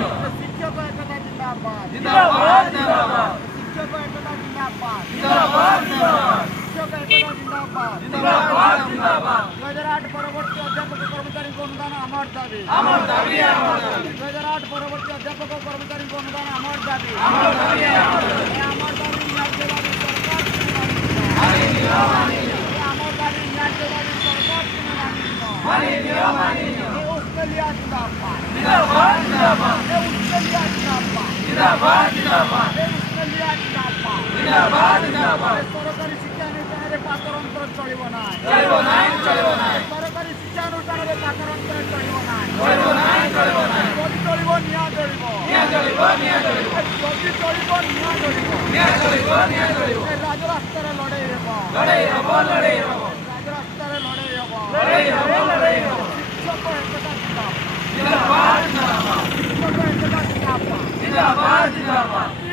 শিক্ষক একতা জিন্দাবাদ জিন্দাবাদ জিন্দাবাদ শিক্ষক একতা জিন্দাবাদ জিন্দাবাদ জিন্দাবাদ শিক্ষক একতা জিন্দাবাদ জিন্দাবাদ জিন্দাবাদ 2008 পরবর্তী অধ্যাপক কর্মচারী অনুদান আমার দাবি 2008 পরবর্তী অধ্যাপক কর্মচারী অনুদান আমার দাবি আমার দাবি আমার দাবি ন্যায্য দাবি সরকার আমার দাবি ন্যায্য দাবি সরকার অস্ট্রেলিয়া জিন্দাবাদ জিন্দাবাদ জিন্দাবাদ অস্ট্রেলিয়া জিন্দাবাদ জিন্দাবাদ জিন্দাবাদ অস্ট্রেলিয়া জিন্দাবাদ জিন্দাবাদ জিন্দাবাদ সরকারি শিক্ষানুষ্ঠানের পাতরন্তর চলিব না চলিব নাই চলিব নাই সরকারি শিক্ষানুষ্ঠানের পাতরন্তর চলিব না চলিব নাই চলিব নাই যদি চলিব নিয়া চলিব নিয়া চলিব নিয়া চলিব যদি চলিব নিয়া চলিব নিয়া চলিব নিয়া চলিব রাজরাস্তাରେ লড়াই ହେବ লড়াই হব লড়াই হব রাজরাস্তাରେ লড়াই ହେବ লড়াই হব লড়াই হব শিক্ষক একতা জিন্দাবাদ জিন্দাবাদ জিন্দাবাদ শিক্ষক একতা জিন্দাবাদ জিন্দাবাদ জিন্দাবাদ